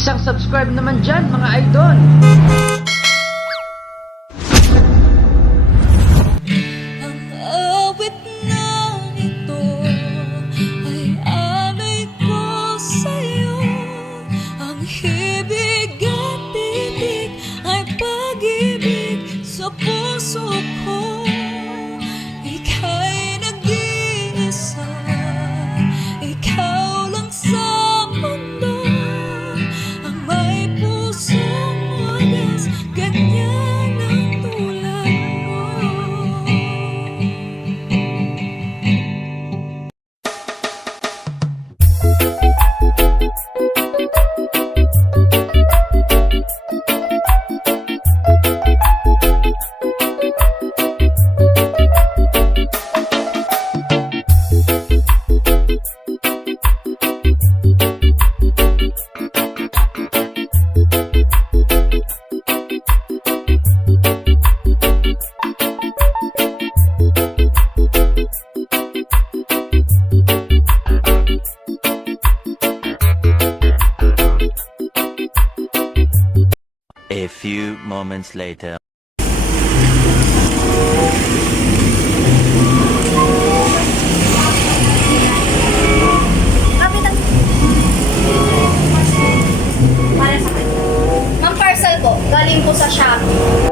Isang subscribe naman dyan mga idol. A few moments later. Ma'am, parcel po. Galing po sa Shopee.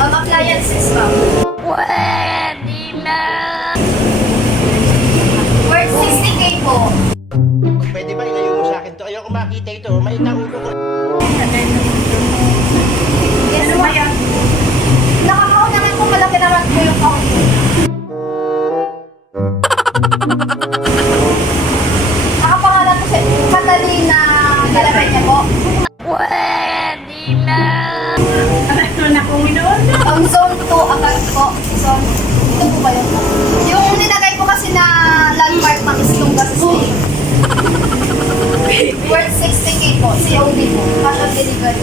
Appliances, ma'am. Pwede na. Worth 60K po. Pwede ba ilayo mo sa akin to? Ayoko makita ito. May naulo ko. Yes, ma'am. Nakakaon naman po, malaki naman po yung kahon. Nakapangalan po sa Catalina Galapenya po. Pwede na. Ang zone 2 agad po. Zone, ito po ba yun? Yung nilagay ko kasi na landmark ng Islong Gas Station. Worth 60K po. COD po. Cash on delivery.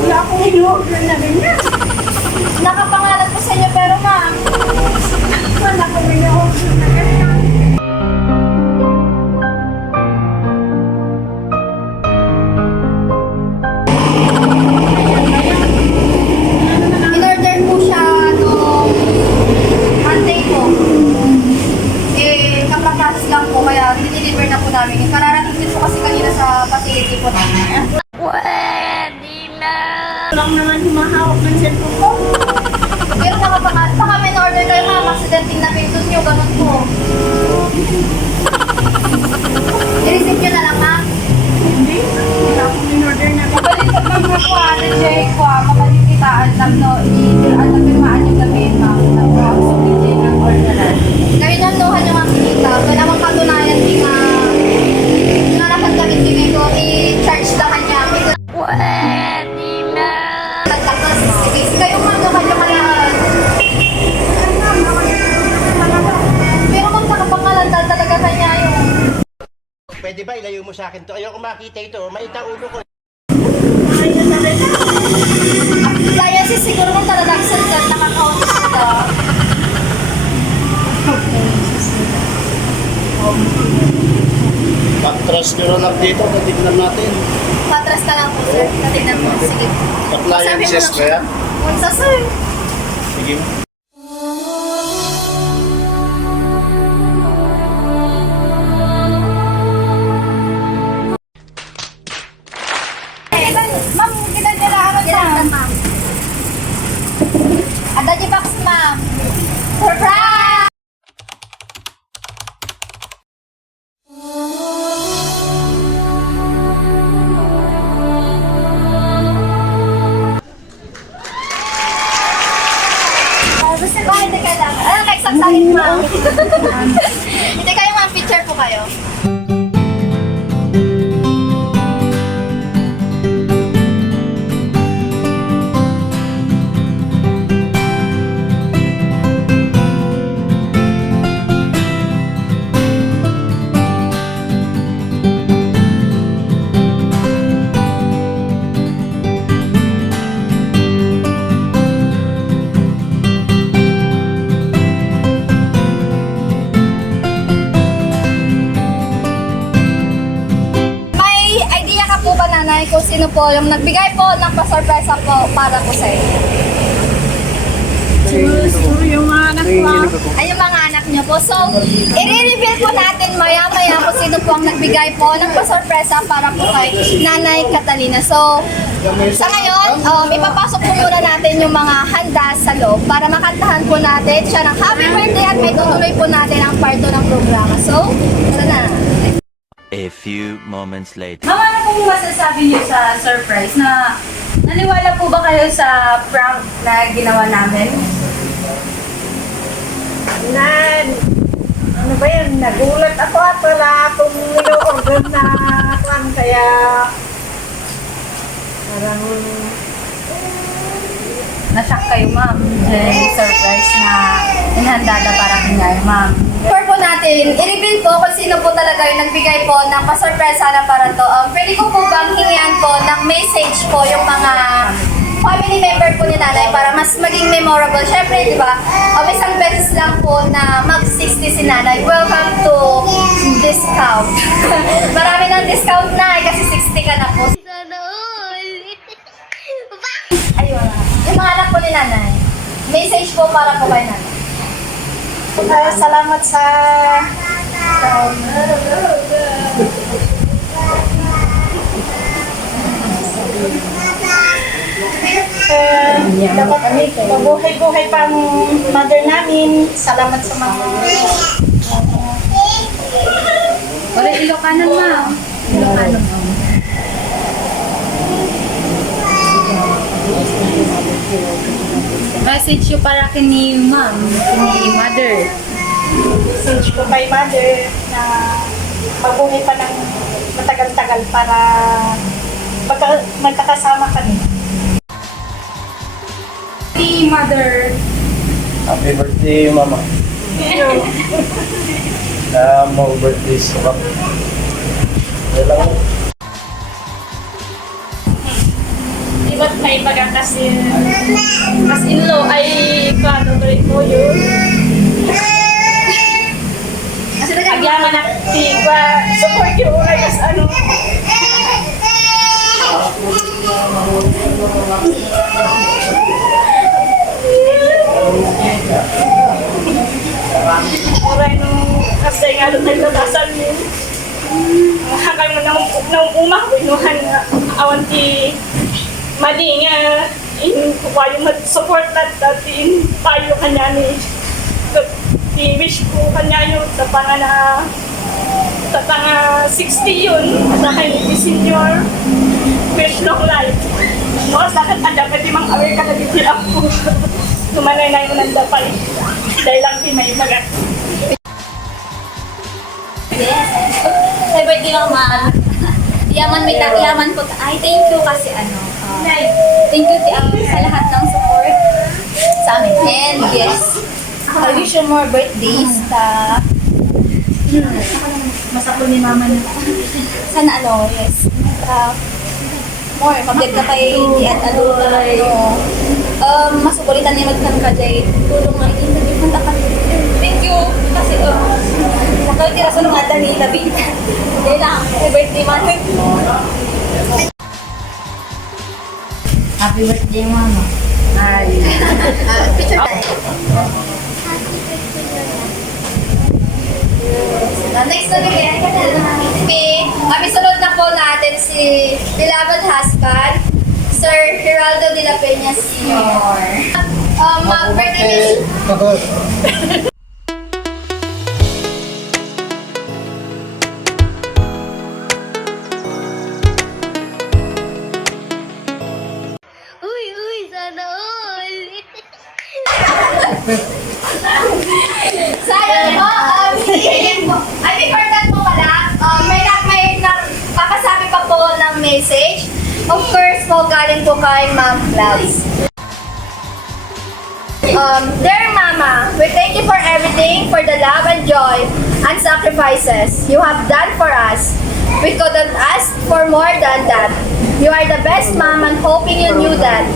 Wala akong in-order na ganyan. Nakapangalan po sa inyo pero ma'am. Wala akong in-order na ganyan. In-order po siya nung Monday po. Kapakas lang po kaya dinideliver na po namin. Kararating din po kasi kanina sa facility po namin. Pwede na. Lang naman humahawak ng cellphone ko. Pero nakapangalan. Baka may in-order kayo ma'am. Accidenting na pindot nyo. Ganun po. I-receive nyo na lang ma'am. Hindi. Wala akong in-order na ganyan. Mabalik sa mga kuha ng Jay ko. Mabalik kitaan lang no. Napirmaan yung gabi ma'am. Ang sulit ng orderan. Ngayon ang luhan yung mga kita. Wala mong katunayan din na nalakan kami tingin ko. I-charge lang kanya. Pwede na. Nagtakas. Sige, kayo ma'am. Luhan yung kalahan. Pero ma'am, nakapangalan talaga kanya yung Pwede ba ilayo mo sa akin to? Ayoko makita ito. May naulo ko. Ayun na rin. appliances. Siguro mong talagang sa nakakaunt sila. Patras nyo lang dito, natignan natin. Patras ka lang po sir. Natignan mo. Sige. Appliances Sabi mo ba yan? Unsa sir? Sige. Ma'am, kita nila ako ma'am. Ada di box ma'am. Surprise! Gusto ko, hindi kailangan. Ano, nagsaksakin ma'am. Hindi kayo ma'am, picture po kayo. nanay kung sino po yung nagbigay po ng pasorpresa po para po sa inyo. Yung mga anak ko. Ay, yung mga anak niyo po. So, i-reveal po natin maya-maya kung sino po ang nagbigay po ng pasorpresa para po kay Nanay Catalina. So, sa ngayon, ipapasok po muna natin yung mga handa sa loob para makantahan po natin siya ng happy birthday at may tutuloy po natin ang part 2 ng programa. So, tara na. A few moments later. Mama, ano pong masasabi niyo sa surprise na naniwala po ba kayo sa prank na ginawa namin? Ano ba yan? Nagulat ako at wala akong nilo-order na kwan, kaya parang Na-shock kayo, ma'am. Yung surprise na inhandada para kanya, ma'am. Before po natin, i-reveal po kung sino po talaga yung nagbigay po ng pasorpresa na para to. Pwede ko po bang hingian po ng message po yung mga family member po ni nanay para mas maging memorable. Siyempre, di ba, isang beses lang po na mag-60 si nanay. Welcome to discount. Marami ng discount na kasi 60 ka na po. Sana all. Ayun. Yung mga anak po ni nanay. Message po para po kay nanay. salamat sa dapat kami mabuhay-buhay pang mother namin. Salamat sa mga Wala Ilocanon, ma'am. Ilocanon, ma'am. Message yung para kini ma'am, kini mother. message ko kay mother na mabuhay pa ng matagal-tagal para magkakasama kami. Kini mother. Happy birthday, Mama. Mau birthday sa kap. Lang. Iba't may baga kasi mas in-law ay paano rin po yun. Kasi Agyaman na tiba, support yung ulay kas ano. Oray nung kasi nga doon nagtatasan yun. Hanggang nang umah, binuhan nga awan ti mali nga kuha yung mag-support na dati in tayo kanya ni i-wish ko kanya yun tapanga 60 yun dahil ni senior wish long life no, sakit ang dapat di mang-aware ka na dito ako tumanay na yung nandapay dahil lang di may magat. Happy birthday lang, ma. Yaman may yaman po. Ay, thank you kasi thank you sa lahat ng support sa amin. And yes, I wish you more birthdays. Masako ni mama na. Sana yes. More, pag-get ka kay di at masukulitan ni magtan ka dahil tulong nga interview punta ka. Thank you kasi nakawit tira sa nung ni Labi. Dahil lang, happy birthday man. Happy birthday, mama. Ay. Picture tayo. Next na rin, sunod na po natin si beloved husband, Sir Geraldo de la Peña Sr. Mag-birthday Uy, sana all. Sayang po, ay before that po pala, may papasabi pa po ng message. Of course po, galing po kay Ma'am Gladys. Dear Mama, we thank you for everything, for the love and joy and sacrifices you have done for us. We couldn't ask for more than that. You are the best mom and hoping you knew that.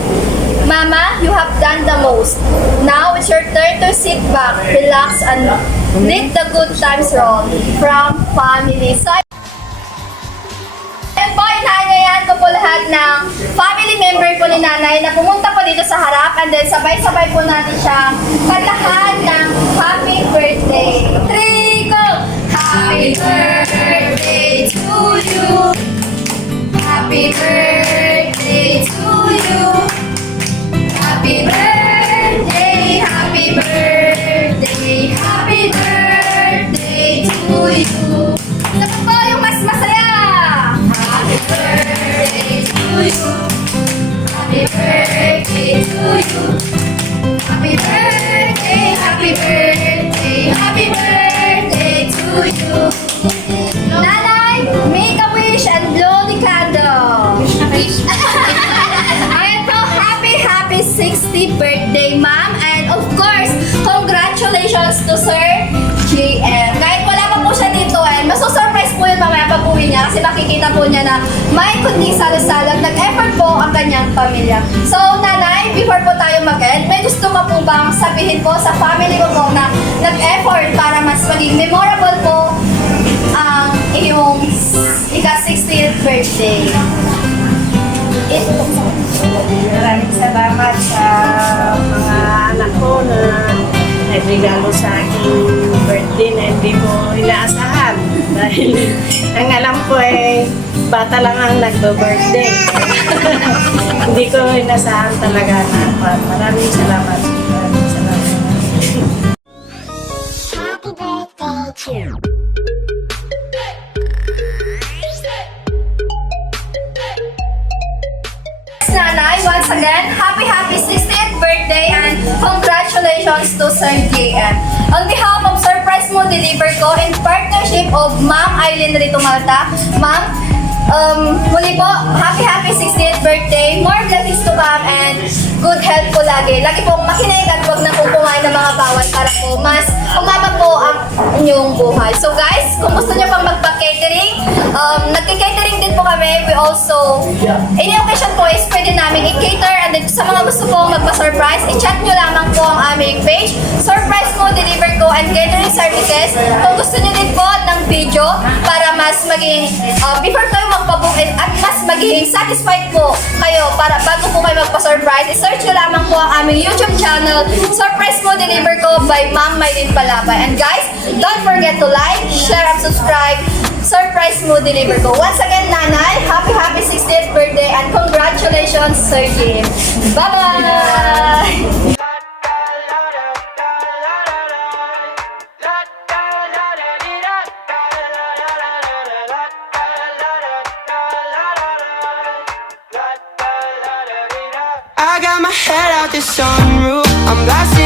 Mama, you have done the most. Now it's your turn to sit back, relax, and let the good times roll from family. So, ayun po, inaanyayahan ko po lahat ng family member po ni nanay na pumunta po dito sa harap and then sabay-sabay po natin siyang kantahan ng happy birthday. 3, go! Happy birthday to you. Happy birthday to you. Happy birthday, happy birthday, happy birthday to you. Ito po yung mas masaya. Happy birthday to you. Happy birthday to you. Happy birthday, happy birthday, happy birthday to you. Nanay, make a wish and blow the candle. Ayan po, happy 60th birthday, ma'am. And of course, congratulations to Sir JM. Kahit wala pa po siya dito, and masusurprise po yun mamaya pag uwi niya kasi makikita po niya na may kundi salusalag, nag-effort po ang kanyang pamilya. So, nanay, before po tayo mag-end, may gusto ka po bang sabihin po sa family ko po na nag-effort para mas maging memorable po ang iyong ika-60th birthday? Maraming salamat sa mga anak ko na nagregalo sa aking birthday na hindi ko inaasahan. Dahil ang alam ko bata lang ang nagbo-birthday. Hindi ko inaasahan talaga na maraming salamat. Maraming salamat. Happy birthday to you. Nanay, once again, happy 60th birthday and congratulations to Sir JM. On behalf of Surprise Mo Deliver Ko in partnership of Ma'am Aileen Rito Malta, Ma'am, muli po, happy 60th birthday, more blessings to come and good health po lagi. Lagi pong makinig at huwag na pong kumain ng mga bawal para po mas umaba po ang inyong buhay. So guys, kung gusto nyo pang magpa-catering, nagka-catering din po kami. We also, any occasion po is pwede namin i-cater and then sa mga gusto po magpa-surprise, i-chat nyo lamang po ang aming page, Surprise Mo Deliver Ko and Catering Services. Kung gusto nyo din po ng video para mas maging, before kayo magpabook at mas maging satisfied po kayo para bago po kayo magpa-surprise, i-search nyo lamang po ang aming YouTube channel, Surprise Mo Deliver Ko by Ma'am Maylin Palabay. And guys, don't forget to like, share, and subscribe Surprise Mo Deliver Ko. Once again, nanay, happy 60th birthday and congratulations, Sir Jim. Bye-bye! I got my head out the sunroof. I'm blasting